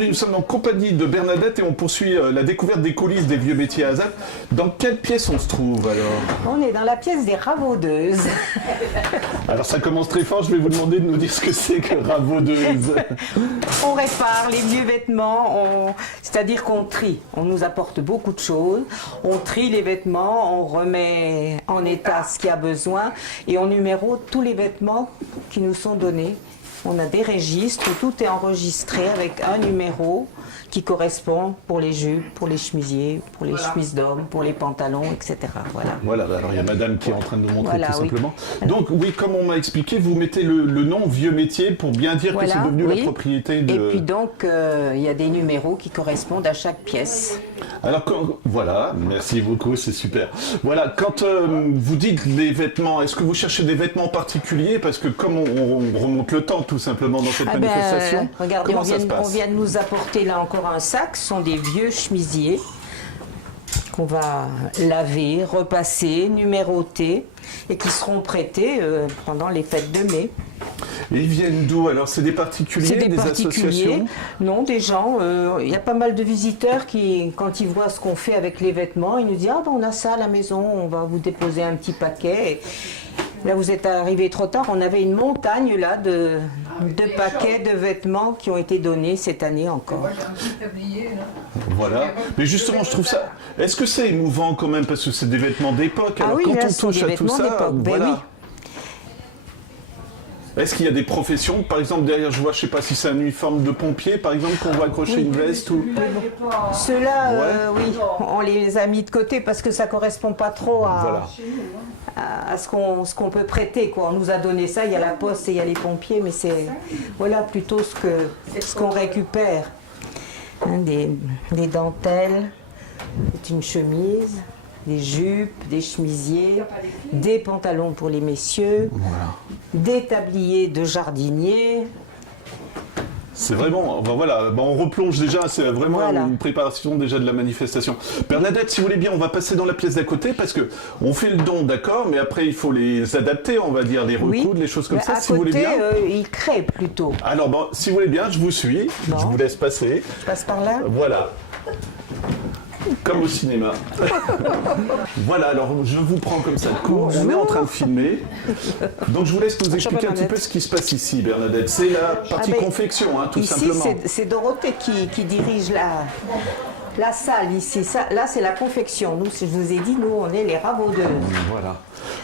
aujourd'hui, nous sommes en compagnie de Bernadette et on poursuit la découverte des coulisses des vieux métiers à ZAP. Dans quelle pièce on se trouve alors? On est dans la pièce des ravaudeuses. Alors ça commence très fort, je vais vous demander de nous dire ce que c'est que ravaudeuse. On répare les vieux vêtements, c'est-à-dire qu'on trie. On nous apporte beaucoup de choses. On trie les vêtements, on remet en état ce qu'il y a besoin et on numérote tous les vêtements qui nous sont donnés. On a des registres, tout est enregistré avec un numéro qui correspond pour les jupes, pour les chemisiers, pour les chemises d'hommes, pour les pantalons, etc. Voilà, alors il y a madame qui est en train de nous montrer tout oui. simplement. Donc oui, comme on m'a expliqué, vous mettez le nom vieux métier pour bien dire que c'est devenu la propriété de... Et puis donc, il y a des numéros qui correspondent à chaque pièce. Alors, voilà, merci beaucoup, c'est super. Voilà, quand vous dites les vêtements, est-ce que vous cherchez des vêtements particuliers? Parce que comme on remonte le temps tout simplement dans cette manifestation, regardez, comment ça se passe? On vient de nous apporter là encore un sac, ce sont des vieux chemisiers qu'on va laver, repasser, numéroter et qui seront prêtés pendant les fêtes de mai. Et ils viennent d'où alors? C'est des particuliers, des associations? Non, des gens. Il y a pas mal de visiteurs qui, quand ils voient ce qu'on fait avec les vêtements, ils nous disent « Ah ben on a ça à la maison, on va vous déposer un petit paquet ». Là, vous êtes arrivés trop tard. On avait une montagne là de paquets de vêtements qui ont été donnés cette année encore. Voilà. Mais justement, je trouve ça... Est-ce que c'est émouvant quand même? Parce que c'est des vêtements d'époque. Alors, quand on touche à tout ça, voilà. Est-ce qu'il y a des professions? Par exemple, derrière, je vois, je ne sais pas si c'est un uniforme de pompier, par exemple, qu'on va accrocher une veste ou... Ceux-là, oui, on les a mis de côté parce que ça ne correspond pas trop à ce qu'on peut prêter, quoi. On nous a donné ça, il y a la poste et il y a les pompiers, mais c'est voilà plutôt ce qu'on récupère. Hein, des dentelles, c'est une chemise, des jupes, des chemisiers, des pantalons pour les messieurs, des tabliers de jardiniers. C'est vraiment, voilà, on replonge déjà, c'est vraiment une préparation déjà de la manifestation. Bernadette, si vous voulez bien, on va passer dans la pièce d'à côté parce que on fait le don, d'accord, mais après il faut les adapter, on va dire, les recoudre, les choses comme ça, si vous voulez bien. Ils créent plutôt. Alors, si vous voulez bien, je vous suis, je vous laisse passer. Je passe par là. Voilà. Comme au cinéma. Voilà, alors je vous prends comme ça de court, on est en train de filmer. Donc je vous laisse nous expliquer un petit peu ce qui se passe ici, Bernadette. C'est la partie confection, hein, tout simplement. Ici, c'est Dorothée qui dirige la salle ici. Là, c'est la confection. Nous, je vous ai dit, nous, on est les ravaudeuses. Voilà.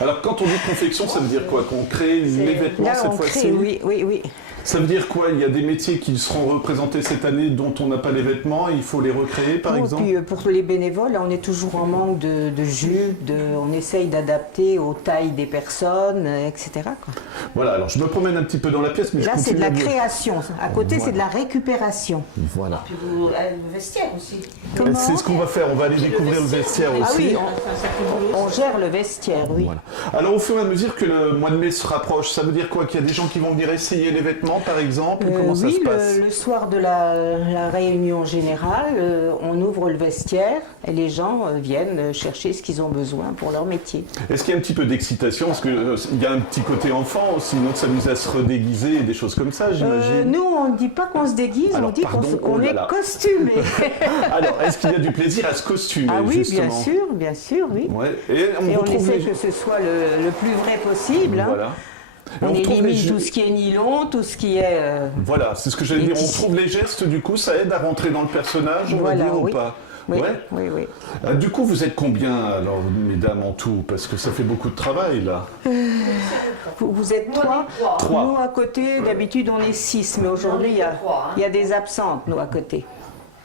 Alors quand on dit confection, ça veut dire quoi? Qu'on crée les vêtements cette fois-ci? Oui. Ça veut dire quoi? Il y a des métiers qui seront représentés cette année dont on n'a pas les vêtements, il faut les recréer par exemple? Puis pour les bénévoles, là, on est toujours en manque de jupes, on essaye d'adapter aux tailles des personnes, etc. quoi. Voilà, alors je me promène un petit peu dans la pièce, mais là c'est de la création, à côté c'est de la récupération. Voilà. Puis le vestiaire aussi. C'est ce qu'on va faire, on va aller découvrir le vestiaire aussi. Ah oui, on gère le vestiaire, oui. Voilà. Alors au fur et à mesure que le mois de mai se rapproche, ça veut dire quoi? Qu'il y a des gens qui vont venir essayer les vêtements par exemple? Comment ça se passe? Le soir de la réunion générale, on ouvre le vestiaire et les gens viennent chercher ce qu'ils ont besoin pour leur métier. Est-ce qu'il y a un petit peu d'excitation? Parce qu'il y a un petit côté enfant, sinon de s'amuser à se redéguiser et des choses comme ça, j'imagine. Nous, on ne dit pas qu'on se déguise, on dit qu'on est costumé. Alors, est-ce qu'il y a du plaisir à se costumer? Ah oui, justement? bien sûr, oui. Ouais. Et on essaie que ce soit le plus vrai possible. Voilà. On élimine tout ce qui est nylon, tout ce qui est... Voilà, c'est ce que j'allais dire. On trouve les gestes, du coup, ça aide à rentrer dans le personnage, on va dire, ou pas? Oui, ouais. oui. Du coup, vous êtes combien, alors, mesdames, en tout? Parce que ça fait beaucoup de travail, là. Vous êtes trois. Nous, à côté, d'habitude, on est 6, mais aujourd'hui, il y a des absentes, nous, à côté.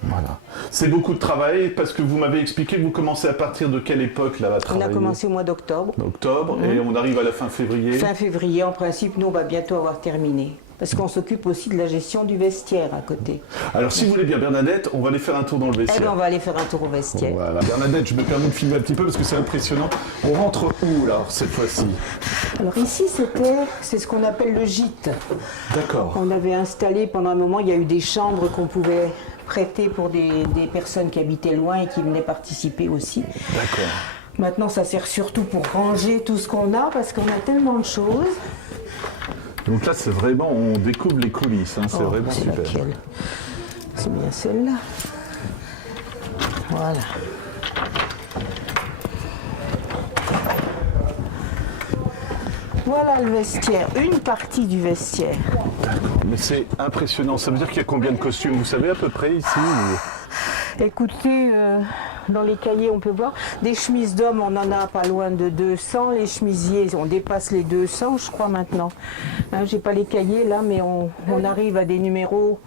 Voilà. C'est beaucoup de travail parce que vous m'avez expliqué que vous commencez à partir de quelle époque là à travailler? On a commencé au mois d'octobre. Et on arrive à la fin février? Fin février, en principe, nous on va bientôt avoir terminé. Parce qu'on s'occupe aussi de la gestion du vestiaire à côté. Alors si vous voulez bien Bernadette, on va aller faire un tour dans le vestiaire. Eh bien on va aller faire un tour au vestiaire. Voilà. Bernadette, je me permets de filmer un petit peu parce que c'est impressionnant. On rentre où là cette fois-ci? Alors ici c'est ce qu'on appelle le gîte. D'accord. On avait installé pendant un moment, il y a eu des chambres qu'on pouvait prêter pour des personnes qui habitaient loin et qui venaient participer aussi. D'accord. Maintenant ça sert surtout pour ranger tout ce qu'on a parce qu'on a tellement de choses. Donc là c'est vraiment, on découvre les coulisses, hein, c'est vraiment super. C'est bien celle-là. Voilà. Voilà le vestiaire, une partie du vestiaire. D'accord, mais c'est impressionnant. Ça veut dire qu'il y a combien de costumes, vous savez à peu près ici Écoutez, dans les cahiers, on peut voir. Des chemises d'hommes, on en a pas loin de 200. Les chemisiers, on dépasse les 200, je crois, maintenant. Hein, j'ai pas les cahiers, là, mais on arrive à des numéros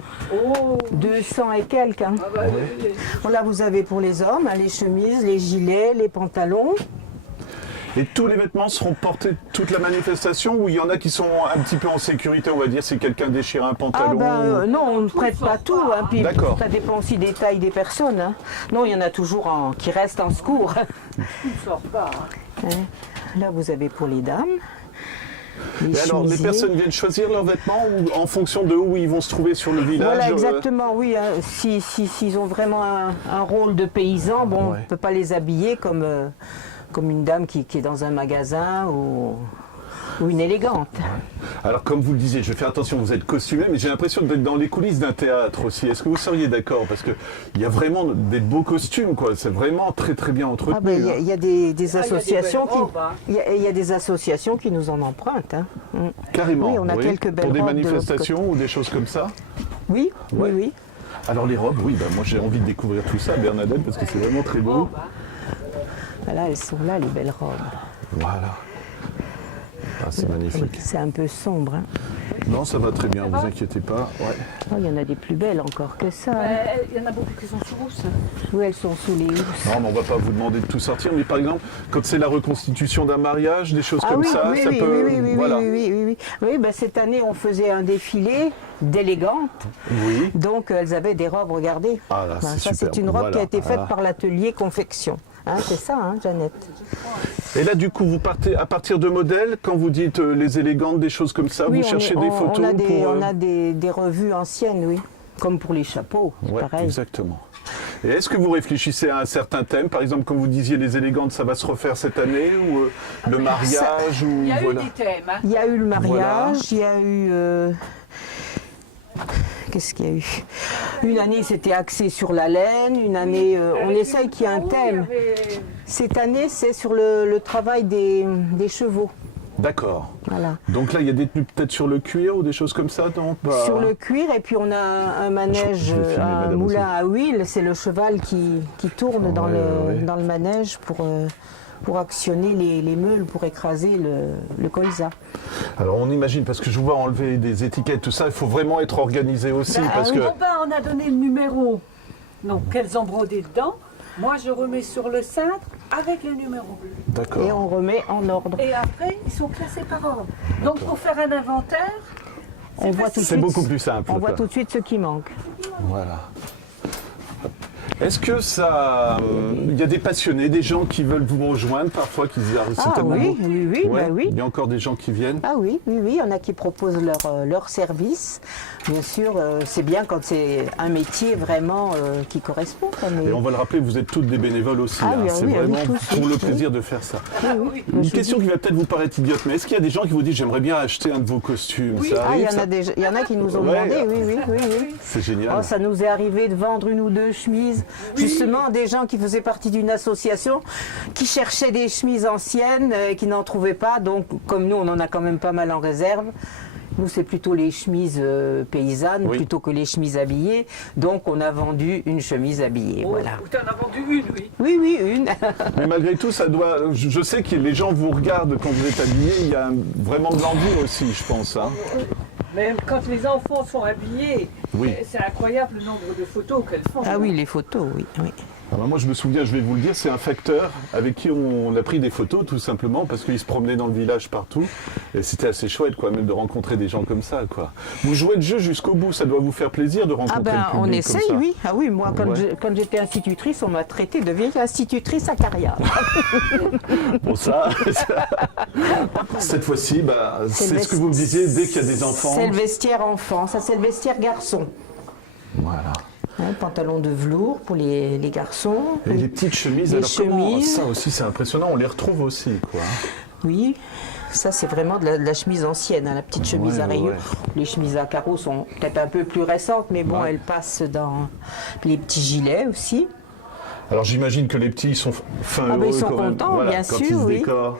200 et quelques. Hein. Là, vous avez pour les hommes, hein, les chemises, les gilets, les pantalons. Et tous les vêtements seront portés toute la manifestation ou il y en a qui sont un petit peu en sécurité, on va dire, si quelqu'un déchire un pantalon Non, on ne prête pas tout. Hein, puis D'accord. Ça dépend aussi des tailles des personnes. Hein. Non, il y en a toujours qui restent en secours. Tout ne sort pas. Hein. Là, vous avez pour les dames. Et alors, les personnes viennent choisir leurs vêtements ou en fonction de où ils vont se trouver sur le village Voilà, exactement, oui. Hein. S'ils ont vraiment un rôle de paysan, bon, on ne peut pas les habiller comme une dame qui est dans un magasin ou une élégante. Alors, comme vous le disiez, je vais faire attention, vous êtes costumé, mais j'ai l'impression d'être dans les coulisses d'un théâtre aussi. Est-ce que vous seriez d'accord? Parce qu'il y a vraiment des beaux costumes, quoi. C'est vraiment très très bien entretenu. Il y a des associations il y a des associations qui nous en empruntent. Hein. Carrément. Oui, on a quelques belles pour des robes de manifestations ou des choses comme ça. Oui, oui. Alors les robes, oui, moi j'ai envie de découvrir tout ça, Bernadette, parce que c'est vraiment très beau. Voilà, elles sont là, les belles robes. Voilà. Ah, c'est magnifique. C'est un peu sombre. Hein. Non, ça va très bien, vous inquiétez pas. Ouais. Oh, il y en a des plus belles encore que ça. Il y en a beaucoup qui sont sous rousse. Oui, elles sont sous les housses. Non, mais on va pas vous demander de tout sortir, mais par exemple, quand c'est la reconstitution d'un mariage, des choses comme ça, ça peut... Oui, ben, cette année, on faisait un défilé d'élégantes. Oui. Donc, elles avaient des robes, regardez. Ah là, c'est ça, superbe. c'est une robe qui a été faite Voilà. par l'atelier confection. Hein, c'est ça, hein, Jeannette? Et là, du coup, vous partez à partir de modèles, quand vous dites les élégantes, des choses comme ça, vous cherchez des photos on a des revues anciennes, oui. Comme pour les chapeaux, Ouais, pareil. exactement. Et est-ce que vous réfléchissez à un certain thème? Par exemple, comme vous disiez, les élégantes, ça va se refaire cette année? Ou le mariage ou, Il y a voilà. eu des thèmes. Hein. Il y a eu le mariage, Voilà. il y a eu... Qu'est-ce qu'il y a eu? Une année, c'était axé sur la laine. Une année, on essaye qu'il y ait un thème. Cette année, c'est sur le travail des chevaux. D'accord. Voilà. Donc là, il y a des tenues peut-être sur le cuir ou des choses comme ça, non? Pas- Sur le cuir, et puis on a un manège, Je vais filmer, un madame, moulin à huile. C'est le cheval qui tourne dans le manège pour actionner les meules, pour écraser le colza. Alors on imagine, parce que je vous vois enlever des étiquettes, tout ça, il faut vraiment être organisé aussi, parce que... On a donné le numéro. Donc, qu'elles ont brodé dedans. Moi, je remets sur le cintre avec le numéro. D'accord. Et on remet en ordre. Et après, ils sont classés par ordre. Donc, pour faire un inventaire, On voit tout de C'est suite, beaucoup plus simple. on voit quoi. tout de suite ce qui manque. Voilà. Est-ce que ça... Il y a des passionnés, des gens qui veulent vous rejoindre parfois, qui disent c'est Ah tellement oui, beau. oui, Ouais, bah oui. Il y a encore des gens qui viennent. Ah oui, oui, oui, il y en a qui proposent leur service. Bien sûr, c'est bien quand c'est un métier vraiment qui correspond. Mais... Et on va le rappeler, vous êtes toutes des bénévoles aussi. Ah oui, c'est oui, vraiment tous, pour oui. le plaisir de faire ça. oui. Une question qui va peut-être vous paraître idiote, mais est-ce qu'il y a des gens qui vous disent j'aimerais bien acheter un de vos costumes? Oui. Ça Ah, il arrive, ça y en a qui nous ont Ouais. demandé, oui, oui, oui, oui. C'est génial. Oh, ça nous est arrivé de vendre une ou deux chemises. Justement, des gens qui faisaient partie d'une association qui cherchaient des chemises anciennes et qui n'en trouvaient pas. Donc, comme nous, on en a quand même pas mal en réserve. Nous, c'est plutôt les chemises paysannes Oui. plutôt que les chemises habillées. Donc, on a vendu une chemise habillée. Voilà. tu en as vendu une, oui. Oui, oui, une. Mais malgré tout, ça doit. Je sais que les gens vous regardent quand vous êtes habillé. Il y a vraiment de l'envie aussi, je pense. Hein. Même quand les enfants sont habillés, Oui. c'est incroyable le nombre de photos qu'elles font. Ah oui, les photos, oui. oui. Alors moi, je me souviens, je vais vous le dire, c'est un facteur avec qui on a pris des photos, tout simplement, parce qu'il se promenait dans le village partout. Et c'était assez chouette, quoi, même de rencontrer des gens comme ça, quoi. Vous jouez le jeu jusqu'au bout, ça doit vous faire plaisir de rencontrer Ah ben, le public on comme essaye, ça. oui. Ah oui, moi, Ouais. quand j'étais institutrice, on m'a traité de vieille institutrice à carrière. Bon, ça, cette fois-ci, bah, c'est ce que vous me disiez, dès qu'il y a des enfants. C'est le vestiaire enfant, ça c'est le vestiaire garçon. Voilà. Hein, pantalon de velours pour les garçons. Et les petites chemises, Les alors comment chemises. ça aussi, c'est impressionnant, on les retrouve aussi, quoi. Oui, Ça, c'est vraiment de la chemise ancienne, hein, la petite chemise à rayures. Les chemises à carreaux sont peut-être un peu plus récentes, mais bon, elles passent dans les petits gilets aussi. Alors j'imagine que les petits sont heureux ils sont quand même. contents, bien quand sûr, ils se oui. décorent.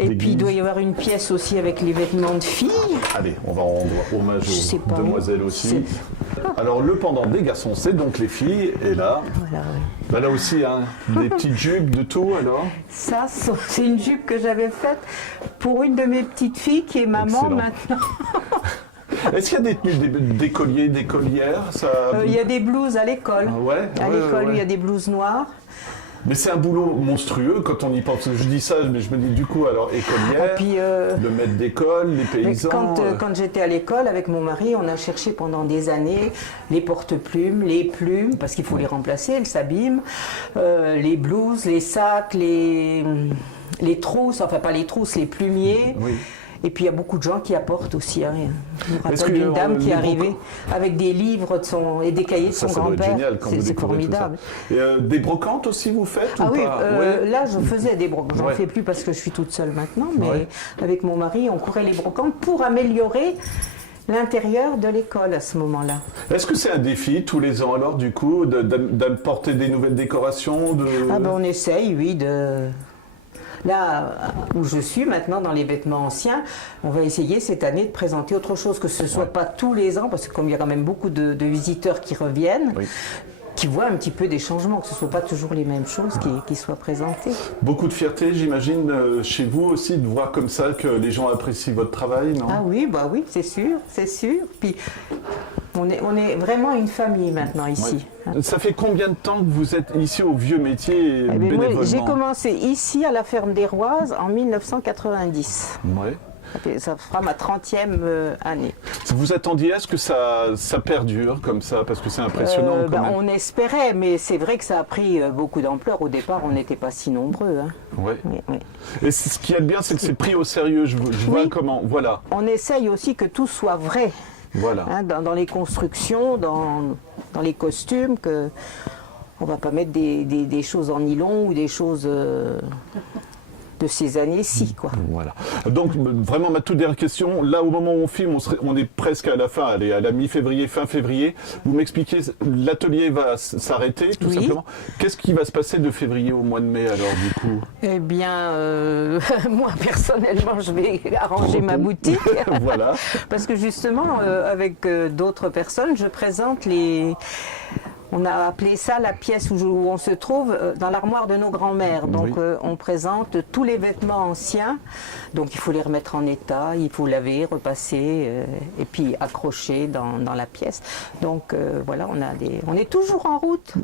Et puis il doit y avoir une pièce aussi avec les vêtements de filles. Allez, on va rendre hommage aux demoiselles aussi. Alors le pendant des garçons, c'est donc les filles. Et là, bah, là aussi, hein, des petites jupes de tout alors. Ça, c'est une jupe que j'avais faite pour une de mes petites filles qui est maman maintenant. Est-ce qu'il y a des tenues d'écoliers, d'écolières? Il y a des blouses à l'école. À l'école, il y a des blouses noires. Mais c'est un boulot monstrueux quand on y pense. Je dis ça, mais je me dis du coup, alors écolière, le maître d'école, les paysans. Quand j'étais à l'école avec mon mari, on a cherché pendant des années les porte-plumes, les plumes, parce qu'il faut les remplacer, elles s'abîment, les blouses, les sacs, les trousses, enfin pas les trousses, les plumiers. Oui. Et puis il y a beaucoup de gens qui apportent aussi. Hein. Je me rappelle d'une dame qui est arrivée avec des livres et des cahiers de son grand-père. C'est formidable. Et, des brocantes aussi vous faites ou oui, pas là je faisais des brocantes. J'en fais plus parce que je suis toute seule maintenant, mais avec mon mari on courait les brocantes pour améliorer l'intérieur de l'école à ce moment-là. Est-ce que c'est un défi tous les ans alors du coup d'apporter des nouvelles décorations on essaye, oui, Là où je suis maintenant dans les vêtements anciens, on va essayer cette année de présenter autre chose, que ce ne soit pas tous les ans, parce que comme il y a quand même beaucoup de visiteurs qui reviennent, qui voient un petit peu des changements, que ce ne soit pas toujours les mêmes choses qui soient présentées. Beaucoup de fierté, j'imagine, chez vous aussi, de voir comme ça que les gens apprécient votre travail, non? Ah oui, oui, c'est sûr, c'est sûr. Puis on est vraiment une famille maintenant ici. Ça fait combien de temps que vous êtes ici au vieux métier bénévolement? J'ai commencé ici à la ferme des Roises en 1990. Ça fera ma 30e année. Vous attendiez à ce que ça perdure comme ça? Parce que c'est impressionnant quand même. On espérait, mais c'est vrai que ça a pris beaucoup d'ampleur. Au départ, on n'était pas si nombreux. Hein. Oui. Et ce qui est bien, c'est que c'est pris au sérieux. Je vois comment. Voilà. On essaye aussi que tout soit vrai. Voilà. Hein, dans les constructions, dans les costumes, que on ne va pas mettre des choses en nylon ou des choses de ces années-ci, quoi. Voilà. Donc vraiment ma toute dernière question, là au moment où on filme, on est presque à la fin, allez, à la mi-février, fin février. Vous m'expliquez, l'atelier va s'arrêter tout simplement. Qu'est-ce qui va se passer de février au mois de mai alors du coup? Eh bien, moi personnellement, je vais arranger ma boutique. Voilà. Parce que justement, avec d'autres personnes, je présente on a appelé ça la pièce où on se trouve dans l'armoire de nos grands-mères. Donc on présente tous les vêtements anciens. Donc il faut les remettre en état, il faut laver, repasser et puis accrocher dans la pièce. Donc voilà, on est toujours en route.